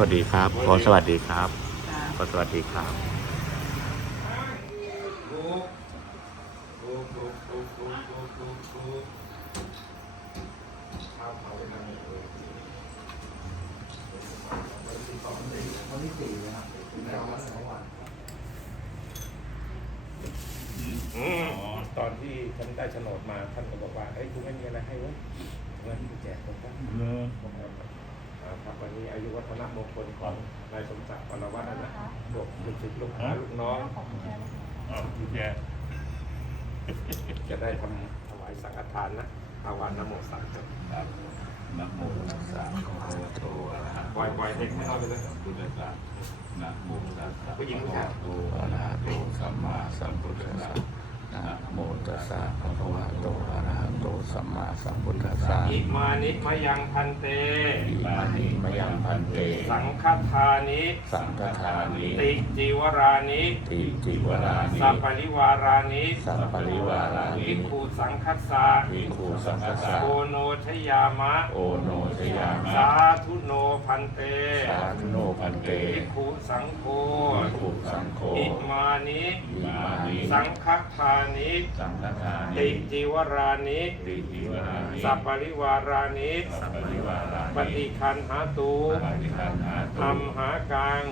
วัสดีครับ ขอสวัสดีครับ ขอสวัสดีครับตอนที่ท่านได้โฉนดมาท่านก็บอกว่าเฮ้ยกูไม่มีอะไรให้เว้เงินกูแจกคนละ อายุวัฒนมงคลของนายสมศักดิ์ปรวัฒน์นะบวกลูกศิษย์ลูกหาลูกน้องอ้าวคุณแกจะได้ทำถวายสังฆทานนะภาวานนโมสามจบนะโมตัสสะภะคะวะโตอะระหะปล่อยปล่อยเด็กไม่เอาไปเลยพุทธัสสะนะโมตัสสะผู้หญิงผู้ชายโตอะระหะโตสัมมาสัมพุทธัสสะนะโมตัสสะภะ สัมมาสัมพุทธัสสะอิมานิมยังพันเต อิมานิมยังพันเต สังฆทานิสังฆทานิ ติจีวรานิติจิวรานิสัพปริวารานิสัพปริวารานิภิกขุสังคัสสะภิกขุสังฆสสะโอโนชยามะ โอโนชยามะ สาธุโนพันเต สาธุโนพันเตภิกขุสังโฆภิกขุสังโฆอิมานิอิมานิ สังฆทานิสังฆทานิติจีวรานิติจิวรานิสัพปริวารานิปฏิคันหาตูธรรมหากัง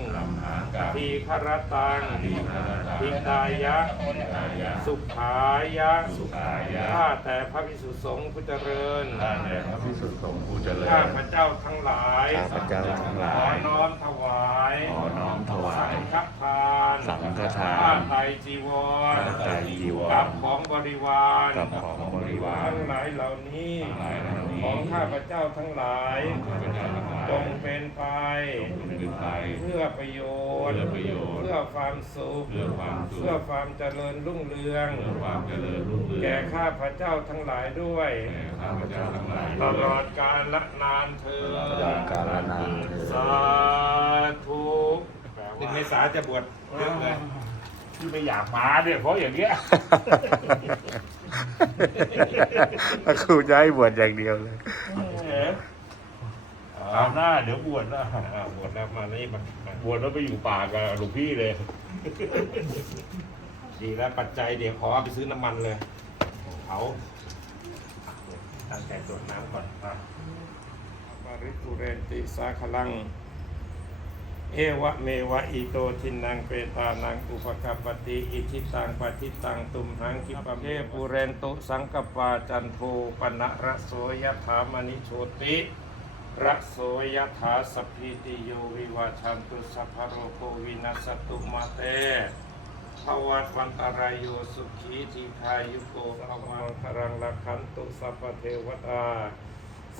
ทีครตังทิตายะ สุขายะข้าแต่พระพิสุสงฆ์ผู้เจริญข้าพระเจ้าทั้งหลายขอน้อมถวายสังฆทานผ้าไตรจีว กับของบริวารกับของบริวารทั้งหลายเหล่านี้ ของข้าพเจ้าทั้งหลายจงเป็นไปเพื่อประโยชน์ เพื่อความสุข เพื่อความเจริญรุ่งเรืองแก่ข้าพเจ้าทั้งหลายด้วยตลอดกาลละนานเธอสาธุถึงเมษาจะบวชเยอะเลย ที่ไม่อยากมาเนี่ยเพราะอย่างเงี้ยครูจะให้บวชอย่างเดียวเลยเอาหน้าเดี๋ยวบวชนะอ่าบวชแล้วมานี่มามาบวชแล้วไปอยู่ป่ากับหลวงพี่เลย ดีแล้วปัจจัยเดี๋ยวขอเอาไปซื้อน้ำมันเลยเผาตั้งแต่ตรวจน้ำก่อนอะปาริตุเรนติสาคลัง เอวะเมวะอิโตทินังเปตานังอุปกัปปติอิทิตังปฏิตังตุมหังคิปะเทปุเรนตุสังกปาจันโทปนะระโสยถามณิโชติระโสยถาสพิติโยวิวาชันตุสัพพโรโควินัสตุมาเตภวัตวันตรายโยสุขีทีคายุโกภวังครังลักขันตุสัพพะเทวตา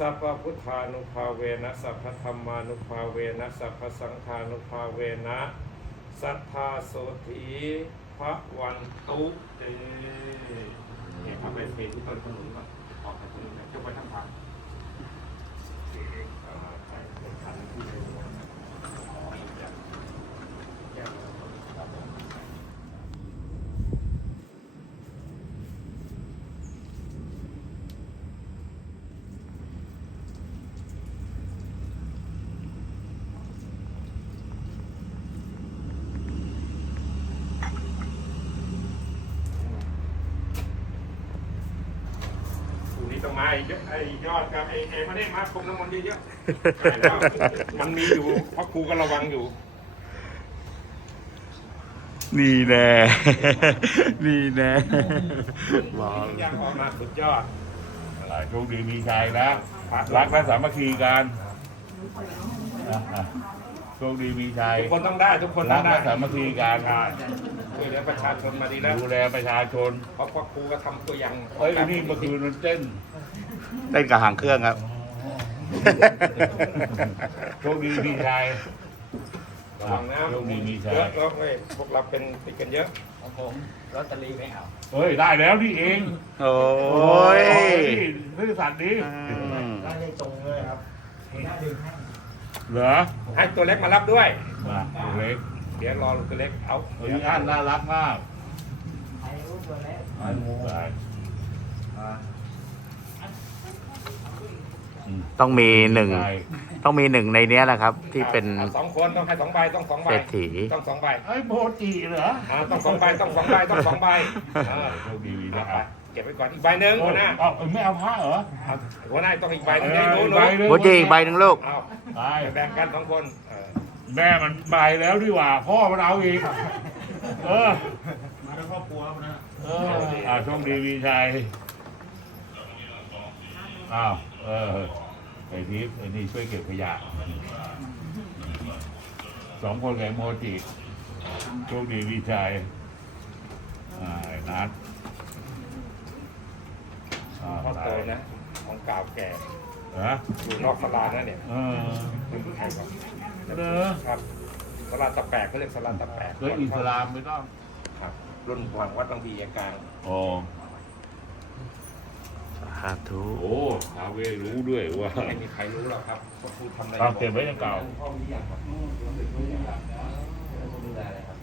สัพพพุทธานุภาเวนะสัพพธรรมานุภาเวนะสัพพสังฆานุภาเวนะสัทธาโสธีพระวันตุเตเนี่ยทำไปเพลที่ต้นขนุนก่อนออกจากขนุนเนี่ยยกไปทั้งทางเอามาใส่เป็นขันที่เลยขออีกอย่างอย่างครับผม พรุ่งนี้ต้องมา ไอ้ยอดไอ้ยอดกับไอ้ไอ้มาได้มาคมน้ำมันต์เยอะๆไปแล้วมันมีอยู่เพราะครูก็ระวังอยู่ นี่แน่ นี่แน่บอกยังออกมาสุดยอดหลายโชคดีมีชัยนะรักและสามัคคีกันอะอะโชคดีมีชัยทุกคนต้องได้ทุกคนรัต้อกงได้และสามัคคีกันใช่ช่วยเหลือประชาชนมาดีแล้วดูแลประชาชนเพราะพ่อครูก็ทำตัวอย่างเฮ้ยไอ้นี่เมื่อคืนมันเต้น เต้นกับหางเครื่องครับ โชคดีมีชัยระวังนะโชคดีมีชัยเยอะแล้วเว้ยพวกเราเป็นติดกันเยอะของผมลอตเตอรี่ไม่เอาเฮ้ย ได้แล้วนี่เองโอ้ยนี่ซื่อสัตย์ดีอืมได้เลขตรงเลยครับน่าดึงให้เหรอให้ตัวเล็กมารับด้วยมาตัวเล็กเดี๋ยวรอตัวเล็กเอาเฮ้ยอันน่ารักมากไอ้รูปตัวเล็กอันสายอืม ต้องมีหนึ่งใช่ต้องมีหนึ่งในเนี้ยนะครับ ที่เป็นอะสองคนต้องให้สองใบต้องสองใบเศรษฐีต้องสองใบไอ้โมจิเหรออ่าต้องสองใบต้องสองใบต้องสองใบเออโชคดีเอานะไปเก็บไว้ก่อนอีกใบหนึ่งหัวหน้าเอาไม่เอาผ้าเหรอเอาหัวหน้าต้องอีกใบหนึงให้หนูหนูใบหนึ่งโมจิอีกใบหนึ่งลูกเอาไปไปแบ่งกันสองคนเออแม่มันใบแล้วดีกว่า พ่อมันเอาอีกเออมาทั้งครอบครัวนะเอออ่าโชคดีมีชัยอ้าว เออไอ้ทิพย์ไอ้นี่ช่วยเก็บขยะสองคนกับไอ้โมจิโชคดีมีชัยอ่าไอ้นัทอ่าพ่อไปโตนะ ของเก่าแก่ฮะอยู่นอกสลานะเนี่ยเออไม่มีใครบอกเออครับสลาตะแปกเขาเรียกสลาตะแปกเคยอิสลามไม่ต้องครับ รุ่นหลังวัดบางพีกลางโอ้ สาธุโอ้ฮาเวรู้ด้วยว่าไม่มีใครรู้หรอกครับก็พูดทำอะไรเอาเก็บไว้อย่างเก่าพ่อมีอย่างครับดูแลเลยครับ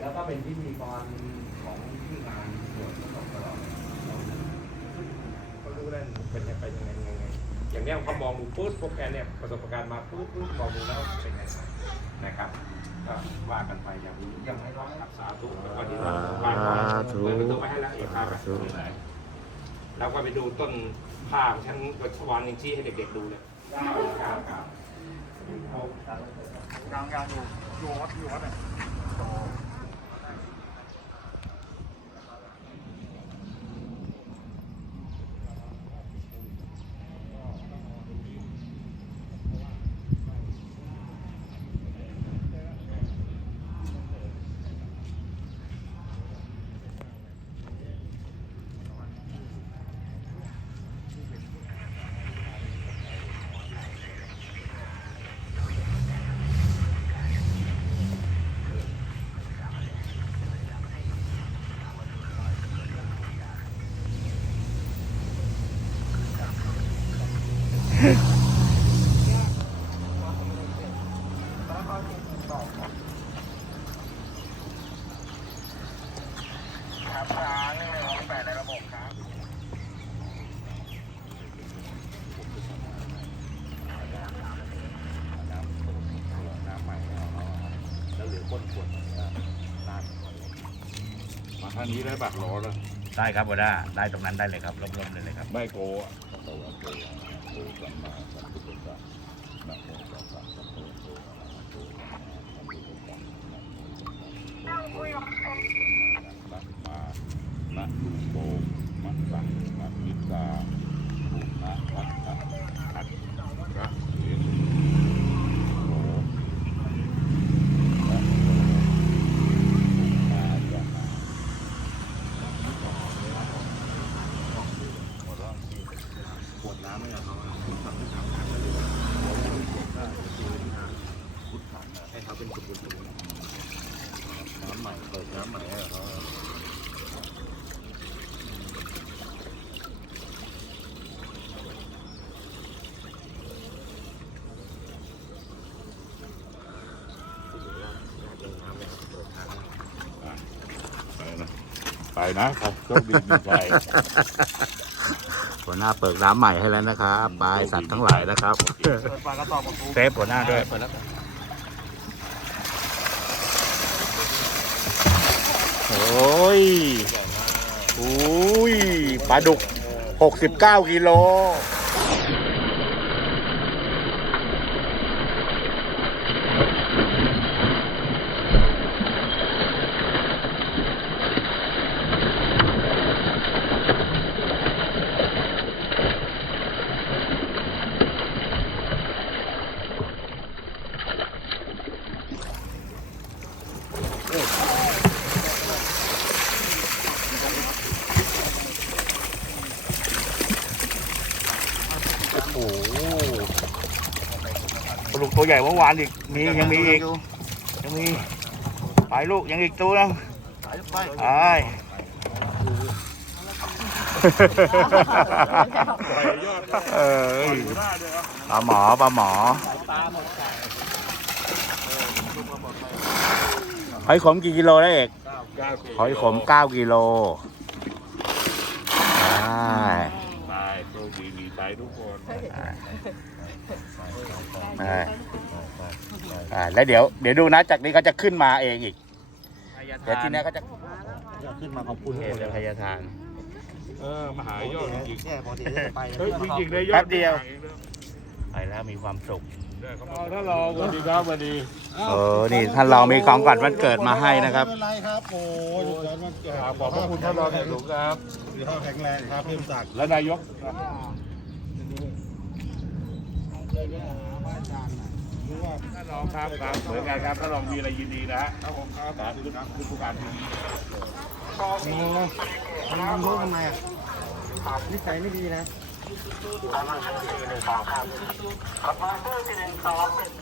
แล้วก็เป็นพิธีกรของที่งานบวชตลอดก็รู้ได้เป็นยังไงเป็นยังไงยังไงอย่างเนี้ยเขามองดูปุ๊บพวกแกเนี่ยประสบการณ์มาปุ๊บปุ๊บมองดูแล้วเป็นไงนะครับก็ว่ากันไปอย่างนี้ยังไม่ร้อยครับสาธุแล้วก็ที่เราไหว้ขอสาธุเปิดประตูไว้ให้แล้วเอกครับ สาธุแล้วก็ไปดูต้นผ้าของฉันวัชวานยังชี้ให้เด็กๆดูเลยครับครับยังยังอยู่อยู่วัดอยู่วัดเนี่ย มา ทางนี้ได้บัตรรอแล้วได้ครับหัวหน้าได้ตรงนั้นได้เลยครับล้มๆเลยเลยครับ ไม่โกอะโตอะโตอะโตสัมมาสัมพุทธัสสะนะโมตัสสะภะคะวะโตอะระหะโตสัมมาสัมพุทธัสสะนะโมตัสสะมานะลุโบมะสังมะมิตาภูนะพัทธะอัตระเสนโมนะโมนาจานาหมดแล้ว ปวดน้ำไม่เอาเขาให้เขาเป็นสมุนน้ำใหม่เปิดน้ำใหม่ให้เขา ไปนะ ไปนะครับโชคดีมีใจหัวหน้าเปิดน้ำใหม่ให้แล้วนะครับบายสัตว์ทั้งหลายนะครับเปิดปากกระสอบกับกูเซฟหัวหน้าด้วย เปิดแล้วกันโอ้ยอุ้ยปลาดุก 69กิโล ปลาดุกตัวใหญ่เมื่อวานอีกมียังมีอีกยังมีไปลูกยังอีกตัวนึงไปไปเอ้ยปลาหมอปลาหมอหอยขมกี่กิโลได้เอกหอยขมเก้ากิโลได้ไปโชคดีมีใจทุกคน อ่าอ่าแล้วเดี๋ยวเดี๋ยวดูนะจากนี้เขาจะขึ้นมาเองอีกเดี๋ยวทีนี้เขาจะขึ้นมาขอบคุณเห็นพยาทานเออมาหายอดจริงแค่ปกติจะไปๆเฮ้ยจริงๆเลยยอดแป๊บเดียวไปแล้วมีความสุขถ้าเราสวัสดีครับสวัสดีเออนี่ท่านเรามีของขวัญวันเกิดมาให้นะครับไม่เป็นไรครับโอ้ยสุดยอดมันเกิดขอบพระคุณท่านรองแห่งสูงครับสุดยอดแข็งแรงครับเพิ่มศักดิ์และนายก จารย์นะหรือว่าท่านรองครับครับเหมือนกันครับท่านรองมีอะไรยินดีนะฮะครับผมครับครับทุกผู้การทีวีมันรู้ทำไมอะนิสัยไม่ดีนะขอมาชื่อที่หนึ่งสองครับขับมาชื่อที่หนึ่งสองเป็นสี่